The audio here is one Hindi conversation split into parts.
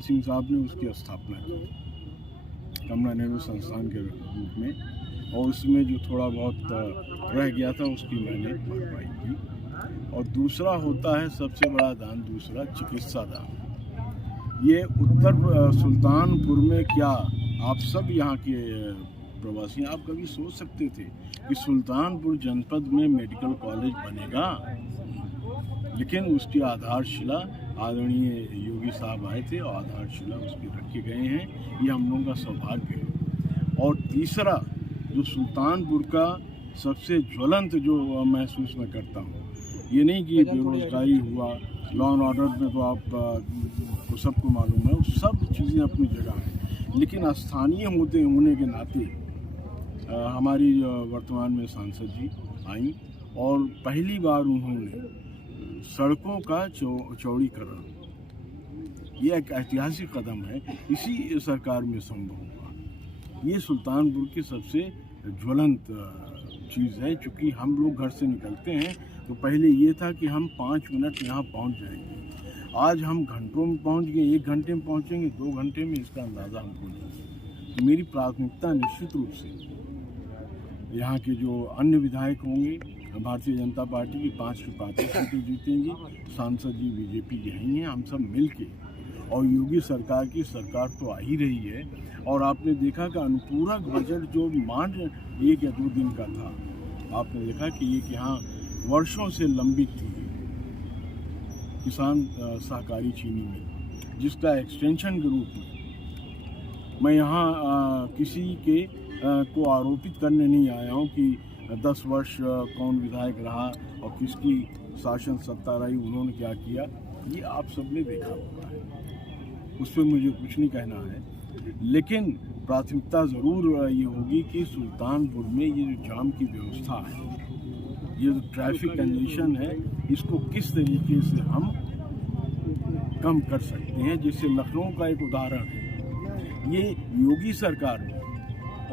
सिंह साहब ने उसकी स्थापना की कमला नेहरू संस्थान के रूप में, और उसमें जो थोड़ा बहुत रह गया था उसकी मैंने भरपाई की। और दूसरा होता है सबसे बड़ा दान, दूसरा चिकित्सा दान। ये उत्तर सुल्तानपुर में, क्या आप सब यहाँ के प्रवासी आप कभी सोच सकते थे कि सुल्तानपुर जनपद में मेडिकल कॉलेज बनेगा? लेकिन उसकी आधारशिला आदरणीय योगी साहब आए थे और आधारशिला उसके रखे गए हैं। ये हम लोगों का सौभाग्य है। और तीसरा जो सुल्तानपुर का सबसे ज्वलंत जो महसूस मैं करता हूँ, ये नहीं कि बेरोजगारी हुआ, लॉ एंड ऑर्डर में तो आप को सबको मालूम है, सब चीज़ें अपनी जगह हैं, लेकिन स्थानीय होने के नाते हमारी वर्तमान में सांसद जी आई और पहली बार उन्होंने सड़कों का चौड़ीकरण, ये एक ऐतिहासिक कदम है, इसी सरकार में संभव हुआ। ये सुल्तानपुर की सबसे ज्वलंत चीज़ है। चूँकि हम लोग घर से निकलते हैं तो पहले ये था कि हम 5 मिनट यहाँ पहुँच जाएंगे, आज हम घंटों में पहुँच गए, 1 घंटे में पहुँचेंगे, 2 घंटे में, इसका अंदाज़ा हमको नहीं। तो मेरी प्राथमिकता निश्चित रूप से यहाँ के जो अन्य विधायक होंगे, भारतीय जनता पार्टी की 5 की 5 सीटें जीतेंगी, सांसद जी बीजेपी के ही हैं, हम सब मिल के, और योगी सरकार की सरकार तो आ ही रही है। और आपने देखा कि अनुपूरक बजट जो मान 1 या 2 दिन का था, आपने देखा कि एक यहाँ वर्षों से लंबित थी किसान सहकारी चीनी मिल, जिसका एक्सटेंशन के रूप में मैं यहाँ किसी के को आरोपित करने नहीं आया हूँ कि 10 वर्ष कौन विधायक रहा और किसकी शासन सत्ता रही, उन्होंने क्या किया, ये आप सबने देखा होगा है, उस पर मुझे कुछ नहीं कहना है। लेकिन प्राथमिकता ज़रूर ये होगी कि सुल्तानपुर में ये जो जाम की व्यवस्था है, ये जो ट्रैफिक कंजेशन है, इसको किस तरीके से हम कम कर सकते हैं। जैसे लखनऊ का एक उदाहरण है, ये योगी सरकार ने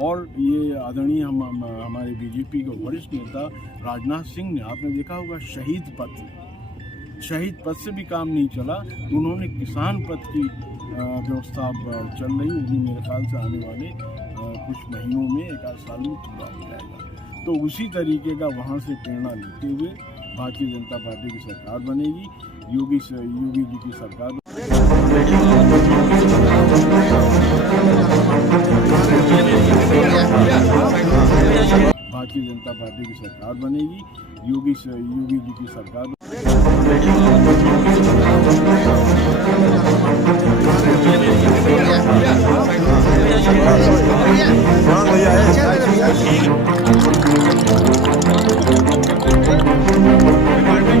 और ये आदरणीय हमारे बीजेपी के वरिष्ठ नेता राजनाथ सिंह ने, आपने देखा होगा शहीद पथ से भी काम नहीं चला, तो उन्होंने किसान पथ की व्यवस्था चल रही, वो भी मेरे ख्याल से आने वाले कुछ महीनों में, 1 आध साल में पूरा हो जाएगा। तो उसी तरीके का वहाँ से प्रेरणा लेते हुए भारतीय जनता पार्टी की सरकार बनेगी, योगी जी की सरकार। भारतीय जनता पार्टी की सरकार बनेगी, योगी जी की सरकार।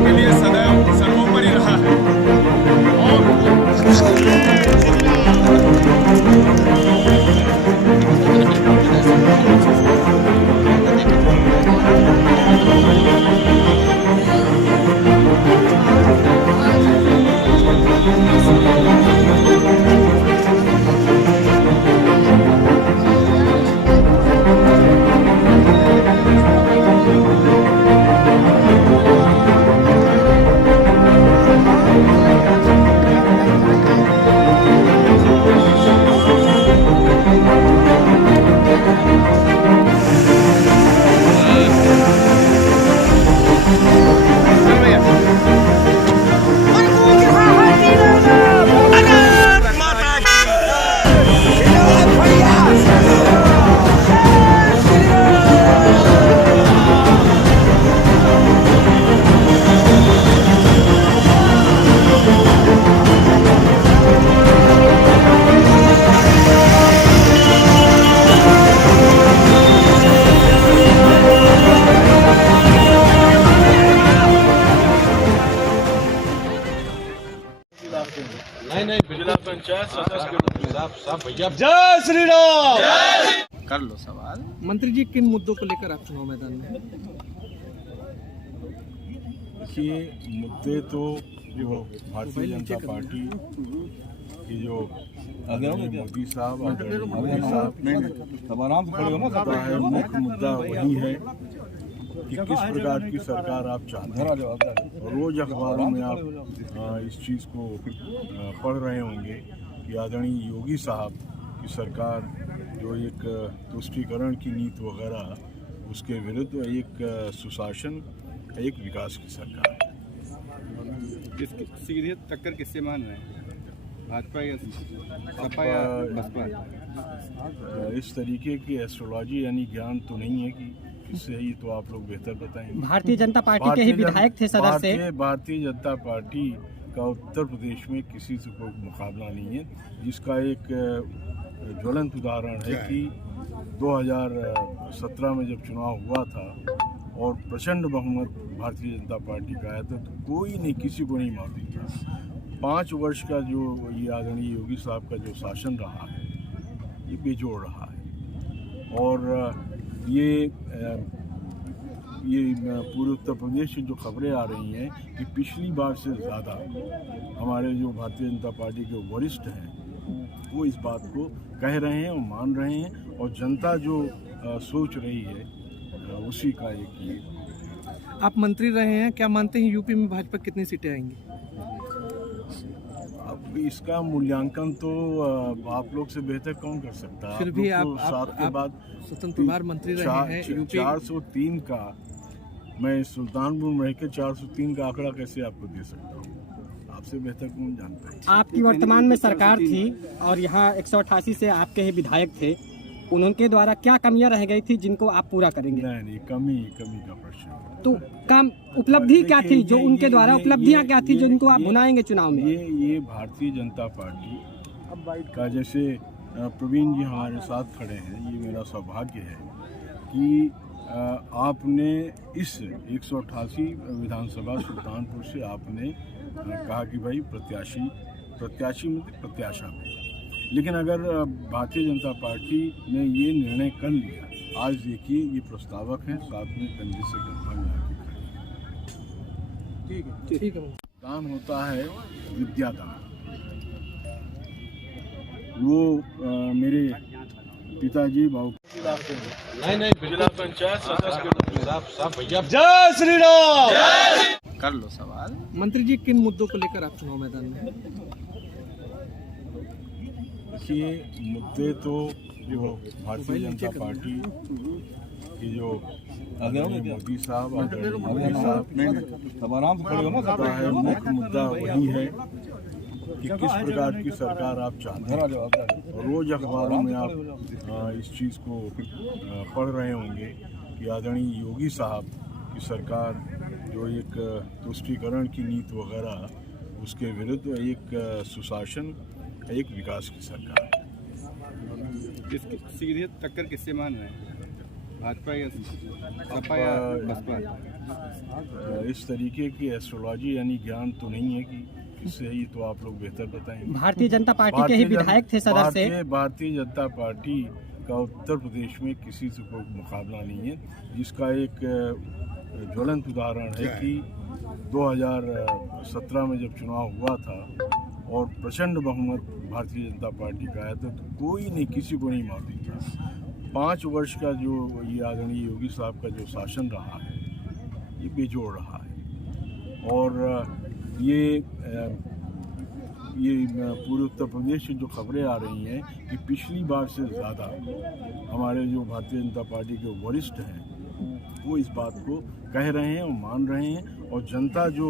के लिए सदैव सर्वोपरि रहा है जिला पंचायत सदस्य। जय श्री राम। कर लो सवाल। मंत्री जी, किन मुद्दों को लेकर आप चुनाव मैदान में हैं? देखिए, मुद्दे तो जो भारतीय जनता पार्टी की जो मोदी साहब मुख्य मुद्दा वही है कि किस प्रकार की सरकार आप चाहते हैं। रोज अखबारों में आप इस चीज़ को पढ़ रहे होंगे कि आदरणीय योगी साहब की सरकार जो एक तुष्टीकरण की नीति वगैरह उसके विरुद्ध एक सुशासन एक विकास की सरकार है। किसकी सीधे टक्कर किससे मान रहे हैं, भाजपा या सपा या बसपा? इस तरीके की एस्ट्रोलॉजी यानी ज्ञान तो नहीं है कि किससे, ये तो आप लोग बेहतर बताएंगे। भारतीय जनता पार्टी के ही विधायक थे सदर से। भारतीय जनता पार्टी का उत्तर प्रदेश में किसी से कोई मुकाबला नहीं है, जिसका एक ज्वलंत उदाहरण है कि 2017 में जब चुनाव हुआ था और प्रचंड बहुमत भारतीय जनता पार्टी का आया था, तो कोई नहीं, किसी को नहीं मालूम था। 5 वर्ष का जो ये आदरणीय योगी साहब का जो शासन रहा है ये बेजोड़ रहा है। और ये पूरे उत्तर प्रदेश से जो खबरें आ रही हैं कि पिछली बार से ज़्यादा हमारे जो भारतीय जनता पार्टी के वरिष्ठ हैं वो इस बात को कह रहे हैं और मान रहे हैं, और जनता जो सोच रही है उसी का एक ये। आप मंत्री रहे हैं, क्या मानते हैं यूपी में भाजपा कितनी सीटें आएंगी? अब इसका मूल्यांकन तो आप लोग से बेहतर कौन कर सकता है। फिर भी आप स्वतंत्र प्रभार मंत्री रहे हैं यूपी। 403 का, मैं सुल्तानपुर में रहकर 403 का आंकड़ा कैसे आपको दे सकता हूँ, आपसे बेहतर कौन जानता है। आपकी वर्तमान में सरकार थी और यहाँ 188 से आपके ही विधायक थे, उनके द्वारा क्या कमियां रह गई थी जिनको आप पूरा करेंगे? नहीं, कमी का प्रश्न। तो काम उपलब्धि क्या थी जो उनके द्वारा, उपलब्धियां क्या थी जो इनको आप भुनाएंगे चुनाव में? ये भारतीय जनता पार्टी का, जैसे प्रवीण जी हमारे साथ खड़े हैं, ये मेरा सौभाग्य है कि आपने इस 188 विधानसभा सुल्तानपुर से आपने कहा कि भाई प्रत्याशी में प्रत्याशा में, लेकिन अगर भारतीय जनता पार्टी ने ये निर्णय कर लिया, आज देखिए ये प्रस्तावक हैं, साथ में कंधे से कंधा मिला के। ठीक है। दान होता है विद्यादान। वो मेरे पिताजी बाबू नहीं जिला पंचायत सदस्य के साहब भैया। जय श्री राम। कर लो सवाल। मंत्री जी, किन मुद्दों को लेकर आप चुनाव मैदान में हैं? देखिए, मुद्दे तो जो भारतीय जनता पार्टी की जो मोदी साहब मुख्य मुद्दा वही है कि किस प्रकार की सरकार आप चाहते हैं। रोज अखबारों में आप इस चीज़ को पढ़ रहे होंगे कि आदरणीय योगी साहब की सरकार जो एक तुष्टीकरण की नीति वगैरह उसके विरुद्ध एक सुशासन एक विकास की सरकार है। किसकी सीधे टक्कर किससे मान रहे हैं, भाजपा या सपा या बसपा? इस तरीके की एस्ट्रोलॉजी यानी ज्ञान तो नहीं है कि किससे, ये तो आप लोग बेहतर बताएंगे। भारतीय जनता पार्टी के ही विधायक थे सदर से। भारतीय जनता पार्टी का उत्तर प्रदेश में किसी से कोई मुकाबला नहीं है, जिसका एक ज्वलंत उदाहरण है कि 2017 में जब चुनाव हुआ था और प्रचंड बहुमत भारतीय जनता पार्टी का आया था, तो कोई नहीं, किसी को नहीं मालूम था। 5 वर्ष का जो ये आदरणीय योगी साहब का जो शासन रहा है ये बेजोड़ रहा है। और ये पूरे उत्तर प्रदेश से जो खबरें आ रही हैं कि पिछली बार से ज़्यादा हमारे जो भारतीय जनता पार्टी के वरिष्ठ हैं वो इस बात को कह रहे हैं और मान रहे हैं, और जनता जो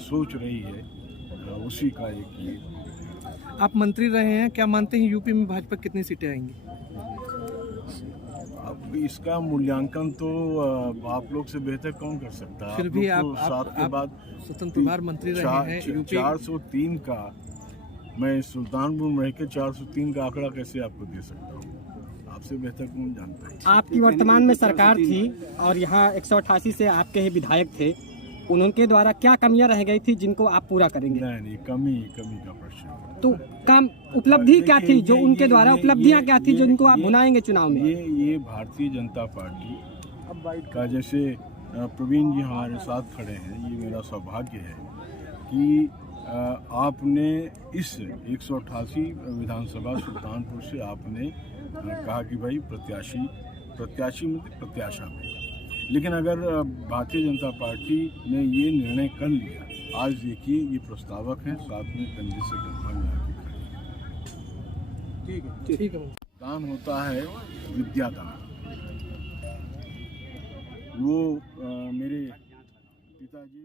सोच रही है उसी का एक ये। आप मंत्री रहे हैं, क्या मानते हैं यूपी में भाजपा कितनी सीटें आएंगी? अब इसका मूल्यांकन तो आप लोग से बेहतर कौन कर सकता है। फिर भी आप स्वतंत्र प्रभार मंत्री रहे हैं यूपी। 403 का, मैं सुल्तानपुर में रहकर 403 का आंकड़ा कैसे आपको दे सकता हूँ, आपसे बेहतर कौन जानता है। आपकी वर्तमान में सरकार थी और यहाँ 188 से आपके ही विधायक थे, उनके द्वारा क्या कमियां रह गई थी जिनको आप पूरा करेंगे? नहीं, कमी का प्रश्न। तो काम उपलब्धि क्या थी जो उनके द्वारा, उपलब्धियां क्या थी जो इनको आप भुनाएंगे चुनाव में? ये भारतीय जनता पार्टी का, जैसे प्रवीण जी हमारे साथ खड़े हैं, ये मेरा सौभाग्य है कि आपने इस 188 विधानसभा सुल्तानपुर से आपने कहा कि भाई प्रत्याशी में प्रत्याशा में, लेकिन अगर भारतीय जनता पार्टी ने ये निर्णय कर लिया, आज देखिए ये प्रस्तावक हैं, साथ में कंधे से कंधा मिला के खड़े हैं। ठीक है। दान होता है विद्यादान। वो मेरे पिताजी